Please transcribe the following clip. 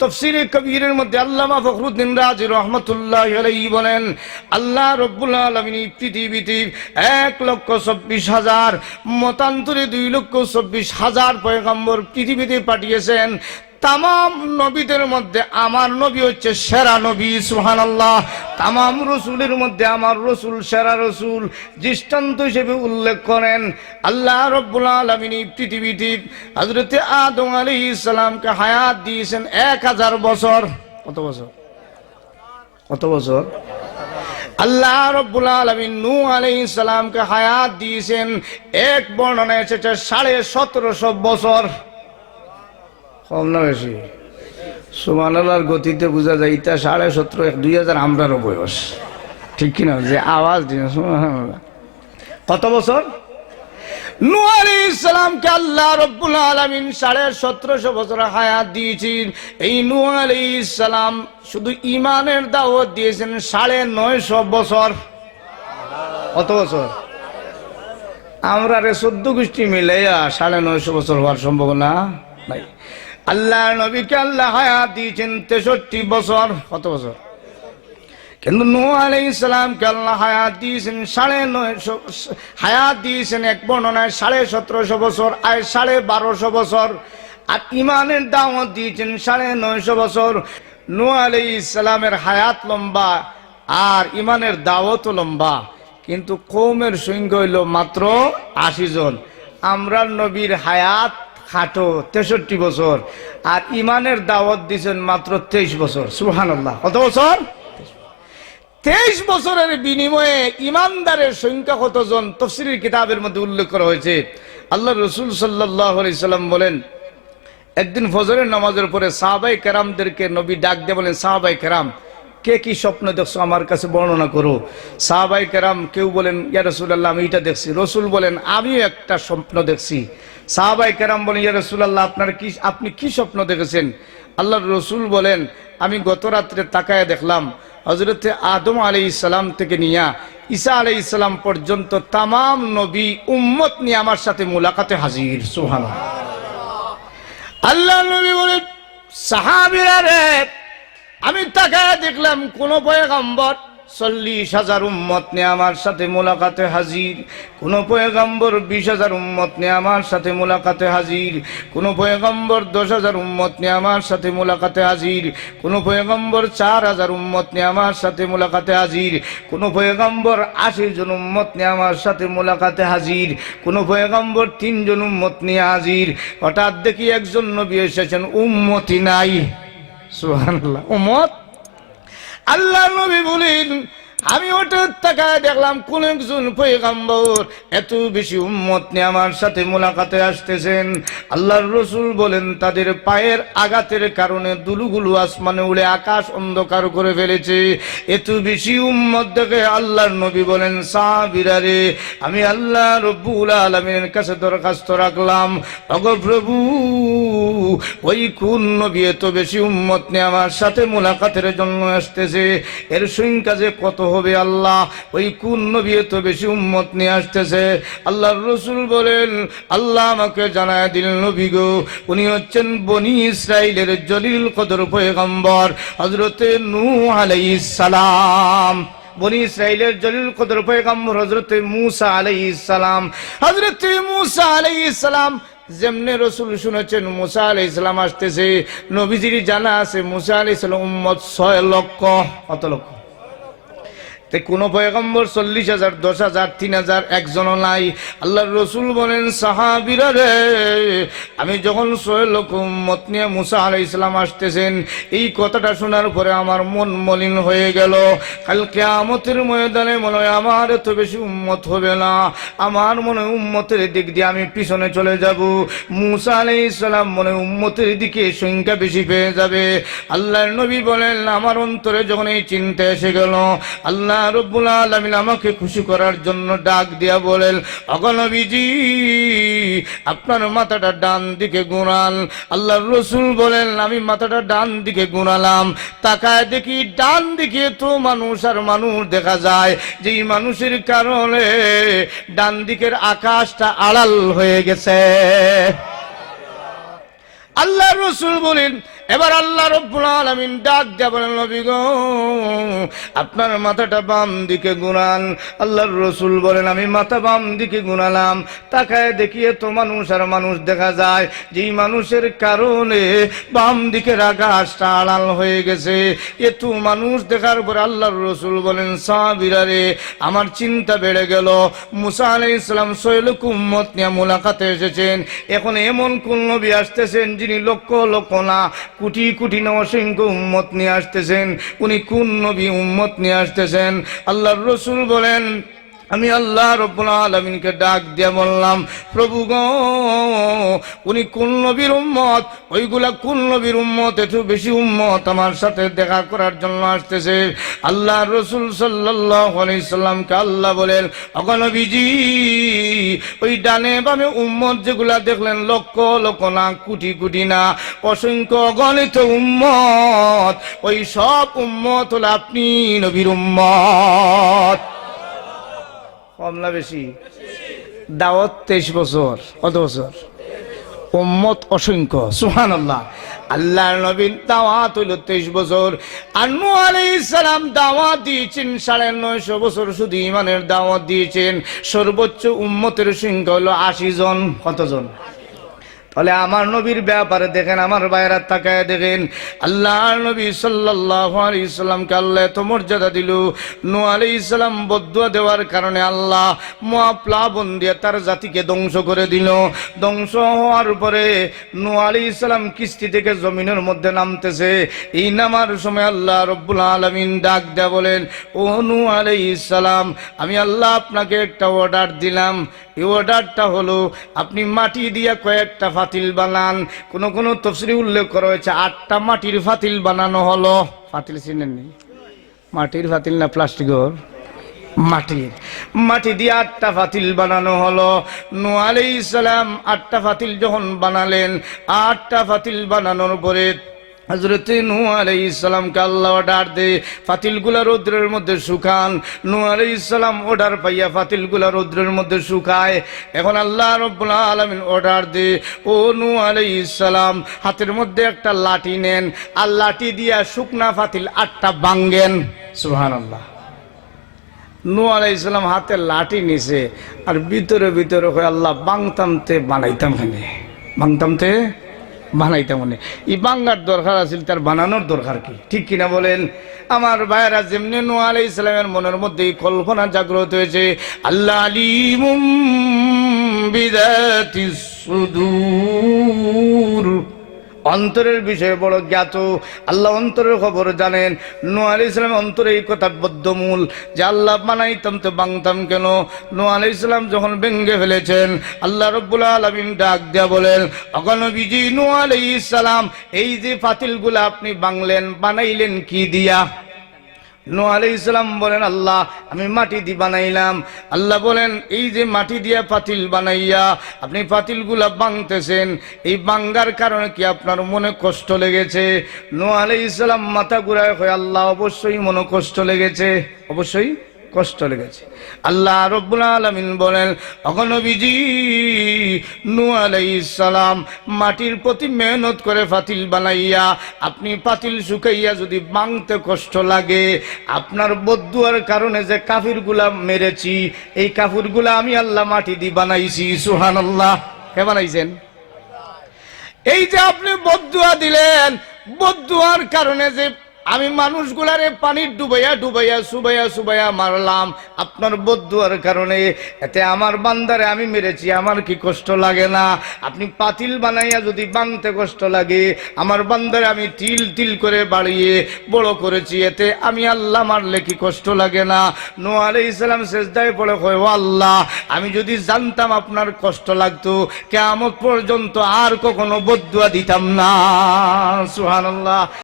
তফসিরে কবিরের মধ্যে আল্লামা ফখরুদ্দিন রাজ রহমতুল্লাহ বলেন, আল্লাহ রব্বুল আলমিন পৃথিবীতে এক লক্ষ চব্বিশ হাজার, মতান্তরে দুই লক্ষ চব্বিশ হাজার পয়গম্বর পৃথিবীতে পাঠিয়েছেন। তাম নবীদের মধ্যে আমার নবী হচ্ছে সেরা নবী সুহান আল্লাহ তাম রসুলের মধ্যে আমার রসুল সেরা রসুল। দৃষ্টান্ত হিসেবে উল্লেখ করেন, আল্লাহ রব্বুল আলমিনী পৃথিবীতে হজরতে আদম আলী ইসলামকে হায়াত দিয়েছেন এক হাজার বছর। কত বছর? কত বছর? আল্লাহ রব্বুল আলমিন নূ আলাইহিস সালামকে হায়াত দিয়েছেন, এক বর্ণনা এসেছে সাড়ে সতেরোশো বছর। কম না বেশি। সুমানালার গতিতে বোঝা যায় ইটা সাড়ে সতেরো এক দুই হাজার আমরারও বয়স। ঠিক কিনা? যে আওয়াজ সুবহানাল্লাহ। কত বছর? নূ আলাইহিস সালামকে আল্লাহ রব্বুল আলামিন সাড়ে সতেরোশো বছর হায়াত দিয়েছেন। এই নূ আলাইহিস সালাম শুধু ইমানের দাওয়াত দিয়েছেন সাড়ে নয়শো বছর। কত বছর? আমরা রে চোদ্দ গোষ্ঠী মিলাইয়া সাড়ে নয়শো বছর হওয়ার সম্ভাবনা নাই। আল্লাহ নবীকে আল্লাহ হায়াত দিয়েছেন তেষট্টি বছর। কত বছর? কিন্তু নূহ আলাই ইসলামকে আল্লাহ হায়াত দিয়েছেন সাড়ে নয়শো, হায়াত দিয়েছেন এক বর্ণনায় সাড়ে সতেরোশো বছর আর সাড়ে বারোশো বছর। আর ইমানের দাওয়াত দিয়েছেন সাড়ে নয়শো বছর। নূহ আলাই ইসলামের হায়াত লম্বা আর ইমানের দাওয়াতও লম্বা। কিন্তু কৌমের সংখ্যা হইল মাত্র আশি জন। আমরা নবীর হায়াত খাটো, তেষট্টি বছর। আর ইমানের দাওয়াত দিয়েছেন মাত্র তেইশ বছর। সুহানাল্লাহ কত বছর? তেইশ বছরের বিনিময়ে ইমানদারের সংখ্যা কতজন? তফসিরের কিতাবের মধ্যে উল্লেখ করা হয়েছে। আল্লাহ রসুল সাল্লাম বলেন, একদিন ফজরের নামাজের পরে সাহাবাই কেরামদেরকে নবী ডাক দিয়ে বলেন সাহাবাই কেরাম কে কি স্বপ্ন দেখছ আমার কাছে বর্ণনা করো। সাহাবাই কেরাম কেউ বলেন, ইয়া রসুল্লাহ আমি এটা দেখছি। রসুল বলেন, আমিও একটা স্বপ্ন দেখছি। সাহাবাই কেরাম বলেন, ইয়া রসুল্লাহ আপনার কি, আপনি কি স্বপ্ন দেখেছেন? আল্লাহ রসুল বলেন, আমি গত রাত্রে তাকায় দেখলাম হজরতে আদম আলী ইসলাম থেকে নিয়া ঈসা আলী ইসলাম পর্যন্ত তাম নবী উম্মত নিয়ে আমার সাথে মুলাকাতে হাজির। সুহানা আল্লাহ নবী বলেন, সাহাবিরা রে আমি তাকায় দেখলাম কোন পয়গম্বর চল্লিশ হাজার উম্মত নিয়ে আমার সাথে মোলাকাতে হাজির। কোন পয়গম্বর বিশ হাজার উম্মত নিয়ে আমার সাথে মোলাকাতে হাজির। কোন পয়গম্বর দশ হাজার উম্মত নিয়ে আমার সাথে মোলাকাতে হাজির। কোন পয়গম্বর চার হাজার উম্মত নিয়ে আমার সাথে মোলাকাতে হাজির। কোন পয়গম্বর আশি জন উম্মত নিয়ে আমার সাথে মোলাকাতে হাজির। কোন পয়গম্বর তিনজন উম্মত নিয়ে হাজির। হঠাৎ দেখি একজন নবী এসেছেন, উম্মতি নাই। সুবহানাল্লাহ। উম্মত আল্লাহ নবী বলেন আমি ওটা তাকায় দেখলাম কোন একজন পয়গাম্বর এত বেশি উম্মত নিয়ে আমার সাথে মোলাকাতে আসতেছেন। আল্লাহর রসুল বলেন, তাদের পায়ের আঘাতের কারণে দুলুগুলু আসমানে উড়ে আকাশ অন্ধকার করে ফেলেছে। এত বেশি উম্মত দেখে আল্লাহর নবী বলেন সাবিরারে আমি আল্লাহ রব্বুল আলমীর কাছে দরখাস্ত রাখলাম। অগ প্রভু, ওই কোন নবী এত বেশি উম্মত নিয়ে আমার সাথে মোলাকাতের জন্য আসতেছে? এর সংখ্যা যে কত হবে আল্লাহ। ওই কোন নবী এত বেশি উম্মত নিয়ে আসতেছে? আল্লাহর রসুল বলেন, আল্লাহ আমাকে জানায় দিল নবী গো, উনি হচ্ছেন বনি ইসরাইলের জলিল কদর পয়গম্বর হজরতে নূ আলাইহিস সালাম। বনি ইসরাইলের জলিল কদর পয়গম্বর হজরতে মুসা আলাইহিস সালাম। হজরতে মুসা আলাইহিস সালাম, যেমনে রসুল শুনেছেন, মুসা আলাই ইসলাম আসতেছে, নবীজির জানা আছে, মুসা আলাই ইসলাম উম্মত ছয় লক্ষ, কত লক্ষ? তে কোন পয়গম্বর চল্লিশ হাজার, দশ হাজার, তিন হাজার, একজনও নাই। আল্লাহর রসুল বলেন, সাহাবিরা রে, আমি যখন উম্মত নিয়ে মুসা আলাই ইসলাম আসতেছেন, এই কথাটা শোনার পরে আমার মন মলিন হয়ে গেল। কাল কেয়ামতের ময়দানে মনে হয় আমার এত বেশি উম্মত হবে না। আমার মনে উম্মতের দিক দিয়ে আমি পিছনে চলে যাব। মুসা আলাই ইসলাম মনে উম্মতের দিকে সংখ্যা বেশি পেয়ে যাবে। আল্লাহর নবী বলেন, আমার অন্তরে যখন এই চিন্তা এসে গেল, আল্লাহ আমাকে খুশি করার জন্য ডাক দিয়া বলেন অগনবীজি আপনার মাথাটা ডান দিকে গুণান আল্লাহ রসুল বলেন, আমি মাথাটা ডান দিকে গুণালাম তাকায় দেখি ডান দিকে তো মানুষ আর মানুষ দেখা যায়। যে মানুষের কারণে ডান দিকের আকাশটা আড়াল হয়ে গেছে। আল্লাহ রসুল বলেন এবার আল্লাহ রব্বুল আলামিন ডাক দেয়া বলেন, নবী গো, আপনার মাথাটা বাম দিকে গুনান আল্লাহর রসুল বলেন, আমি মাথা বাম দিকে গুনালাম তাকায় দেখিয়ে তো মানুষ আর মানুষ দেখা যায়। যেই মানুষের কারণে বাম দিকের আকাশটা আড়াল হয়ে গেছে। এতু মানুষ দেখার পরে আল্লাহর রসুল বলেন সাবিরারে আমার চিন্তা বেড়ে গেল। মুসা আলাই ইসলাম সৈলক উম্মত নিয়ে মোলাকাতে এসেছেন। এখন এমন কোন নবী আসতেছেন যিনি লক্ষ লক্ষ না কোটি কোটি নবসিংহ উম্মত নিয়ে আসতেছেন, উনি কোন নবী উম্মত নিয়ে আসতেছেন? আল্লাহর রসুল বলেন আমি আল্লাহ রব্বুল আলমিনকে ডাক দিয়ে বললাম, প্রভু গো, উনি কোন নবীর উম্মত? ওইগুলা কোন নবীর উম্মত? একটু বেশি উম্মত আমার সাথে দেখা করার জন্য আসতেছে। আল্লাহ রসুল সাল্লাহামকে আল্লাহ বলেন অগনবীজি ওই ডানে বামে উম্মত যেগুলা দেখলেন লক্ষ লক্ষ না, কোটি কোটি না, অসংখ্য অগণিত উম্মত, ওই সব উম্মত হলো আপনি নবীর উম্মত। কম না বেশি। দাওয়াত তেইশ বছর। কত বছর? উম্মত অসংখ্য সুহান আল্লাহ আল্লাহর নবীন দাওয়াত হইল তেইশ বছর। আনু আলী সালাম দাওয়াত দিয়েছেন সাড়ে নয়শো বছর শুধু ইমানের দাওয়াত দিয়েছেন। সর্বোচ্চ উম্মতের সংখ্যা হলো আশি জন। কতজন? তাহলে আমার নবীর ব্যাপারে দেখেন, আমার বাইরা তাকায় দেখেন। আল্লাহ নবী সাল্লাল্লাহু আলাইহি সাল্লামকে আল্লাহ এত মর্যাদা দিল। নূহ আলাইহিস সালাম বদুয়া দেওয়ার কারণে আল্লাহ মহাপ্লাবন দিয়ে তার জাতিকে ধ্বংস করে দিল। ধ্বংস হওয়ার পরে নু আলাইহিস সালাম কিস্তি থেকে জমিনের মধ্যে নামতেছে। এই নামার সময় আল্লাহ রব্বুল আলামিন ডাক দেয়া বলেন, ও নূহ আলাইহিস সালাম, আমি আল্লাহ আপনাকে একটা অর্ডার দিলাম। এই অর্ডারটা হলো, আপনি মাটি দিয়া কয়েকটা ফাতিল বানান। কোন কোন তফসিলি উল্লেখ করা হয়েছে, আটটা মাটির ফাতিল বানানো হলো। ফাতিল চিনেননি মাটির ফাতিল না প্লাস্টিকর মাটির। মাটি দিয়ে আটটা ফাতিল বানানো হলো। নু আলি সালাম আটটা ফাতিল যখন বানালেন, আটটা ফাতিল বানানোর পরে হজরত নু আলাই ইসলামকে আল্লাহ অর্ডার দে ফাতিলগুলা রৌদ্রের মধ্যে শুকান। নু আলাই ইসলাম অর্ডার পাইয়া ফাতিলগুলা রৌদ্রের মধ্যে শুকায়। এখন আল্লাহ রব্বুল আলমিন অর্ডার দে ও নু আলাই ইসলাম হাতের মধ্যে একটা লাঠি নেন। আর লাঠি দিয়া শুকনা ফাতিল আটটা বাঙ্গেন সুহান আল্লাহ নু আলাই ইসলাম হাতে লাঠি নিছে আর ভিতরে ভিতরে হয়ে আল্লাহ বাংতামতে বানাইতাম খানে বাংতামতে বানাইতাম মনে। এই বাঙ্গার দরকার আছিল, তার বানানোর দরকার কি? ঠিক কিনা বলেন? আমার ভাইয়েরা যেমনি নু আলাই ইসলামের মনের মধ্যে কল্পনা জাগ্রত হয়েছে, আল্লাহ আলিমুম বিদাতি সুদূর। অন্তরের বিষয়ে বড় জ্ঞাত। আল্লাহ অন্তরের খবর জানেন। নোয়া আলি ইসলাম অন্তরে এই কথা বদ্ধমূল যে আল্লাহ বানাইতাম তো বাংতাম কেন? নোয়া আলি ইসলাম যখন ব্যঙ্গে ফেলেছেন, আল্লাহ রব্বুল আলমিন ডাক দেয়া বলেন অগনবিজি নোয়া আলি ইসলাম এই যে ফাতিলগুলা আপনি বাংলেন, বানাইলেন কি দিয়া? নো আলাই ইসলাম বলেন, আল্লাহ, আমি মাটি দিয়ে বানাইলাম। আল্লাহ বলেন, এই যে মাটি দিয়া পাতিল বানাইয়া আপনি পাতিলগুলা বাংতেছেন, এই বাঙ্গার কারণে কি আপনার মনে কষ্ট লেগেছে? নো আলাই ইসলাম মাথা ঘুরায় হয়ে আল্লাহ, অবশ্যই মনে কষ্ট লেগেছে। অবশ্যই? কষ্ট লেগেছে। আল্লাহ রব্বুল আলমিন বলেন অগনবীজি নু আলাই সালাম, মাটির প্রতি মেহনত করে ফাতিল বানাইয়া, আপনি পাতিল শুকাইয়া যদি বাংতে কষ্ট লাগে, আপনার বদুয়ার কারণে যে কাফিরগুলা মেরেছি, এই কাফিরগুলা আমি আল্লাহ মাটি দিয়ে বানাইছি সুহান আল্লাহ কে বানাইছেন? এই যে আপনি বদুয়া দিলেন, বদুয়ার কারণে যে আমি মানুষগুলারে পানির ডুবাইয়া ডুবাইয়া, সুবাইয়া সুবাইয়া মারলাম। আপনার বদুয়ার কারণে। এতে আমার বান্দারে আমি মেরেছি, আমার কি কষ্ট লাগে না? আপনি পাতিল বানাইয়া যদি বানতে কষ্ট লাগে, আমার বান্দারে আমি তিল তিল করে বাড়িয়ে বড় করেছি। এতে আমি আল্লাহ মারলে কি কষ্ট লাগে না? নো আলাই ইসলাম শেষদায় পড়ে কয়, "ও আল্লাহ, আমি যদি জানতাম আপনার কষ্ট লাগতো কেমন পর্যন্ত আর কখনো বদুয়া দিতাম না। সুহান